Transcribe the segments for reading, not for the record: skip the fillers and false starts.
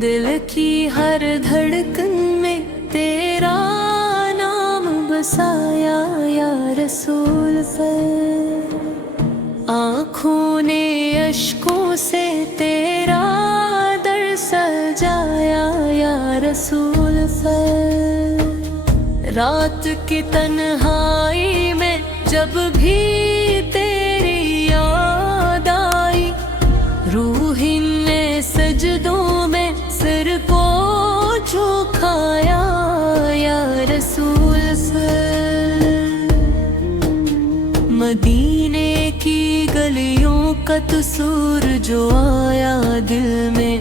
दिल की हर धड़कन में तेरा नाम बसाया या रसूल पर। आँखों ने अश्कों से तेरा दर सजाया या रसूल पर। रात की तन्हाई में जब भी तेरी याद आई, रूही ने सजदों में सिर को झुकाया या रसूल सर। मदीने की गलियों का तसूर जो आया दिल में,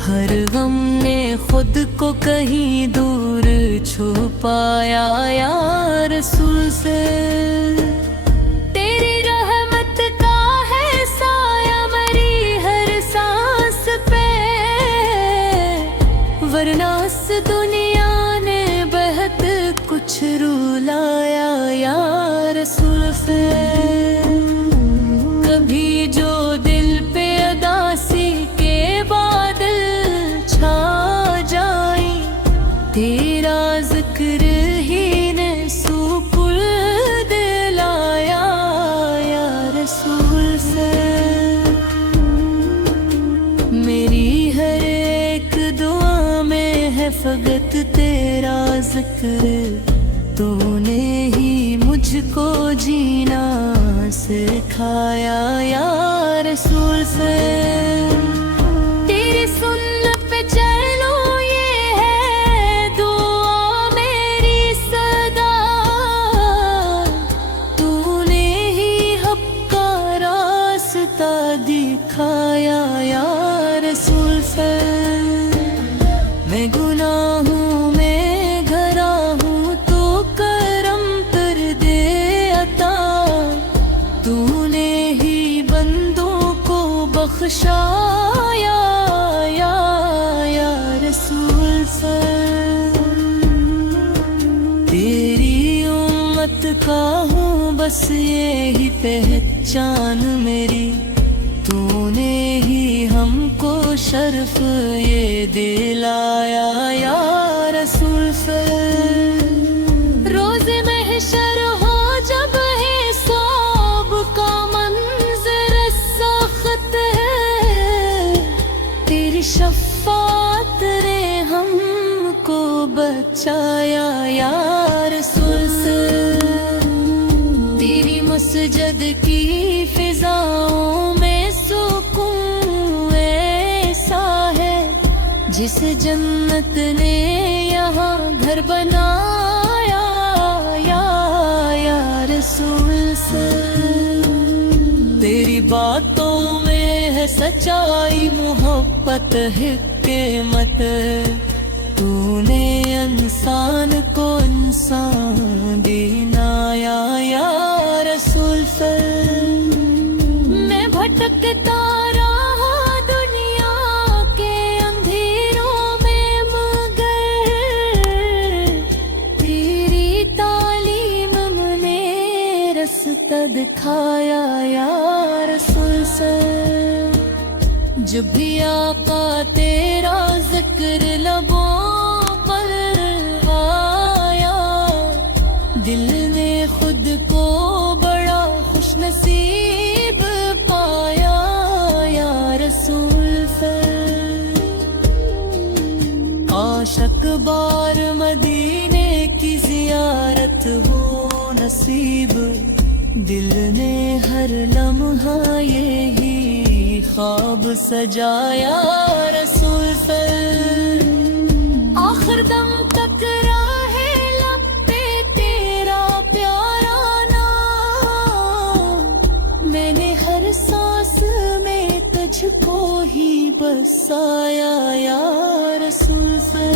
हर गम ने खुद को कहीं दूर छुपाया या रसूल से। तेरी रहमत का है साया मरी हर सांस पे, वरना इस दुनिया ने बहुत कुछ रुलाया या रसूल से। कभी जो दिल पे उदासी के बादल छा जाए, तेरा जिक्र ही ने सुकून दिलाया या रसूल से। मेरी हर एक दुआ में है फकत तेरा जिक्र, तूने ही मुझको जीना सिखाया या रसूल से। तेरी सुन्नत पे चलो ये है दुआ मेरी सदा, तूने ही हक का रास्ता दिखाया या रसूल से। मैं गुनाहों में घरा हूँ तो करम कर दे अता, तूने ही बंदों को बख्शाया या रसूल से। तेरी उम्मत का हूँ बस यही पहचान मेरी, तूने ही हमको शर्फ ये दिलाया या रसूल से। रोज़े महशर हो जब हिसाब का मंजर सख्त है, तेरी शफ़ाअत ने हमको बचाया या रसूल से। तेरी मस्जिद की फिजाओं में सुकून ऐसा है, जिस जन्नत ने यहाँ घर बनाया या रसूल से। तेरी बातों में है सच्चाई मोहब्बत हिकमत, तूने इंसान को इंसान बनाया या रसूल से। मैं भटकता रहा दुनिया के अंधेरों में, मगर तेरी तालीम ने रास्ता दिखाया या रसूल से। जब भी आका तेरा जिक्र लबों पर आया, दिल ने खुद को बड़ा खुशनसीब पाया या रसूल से। आशिक बार मदीने की जियारत हो नसीब, दिल ने हर लम्हा यही ख्वाब सजाया रसूल से। आखिर दम तक राहे लब पे तेरा प्यारा नाम, मैंने हर सांस में तुझको ही बसाया या रसूल से।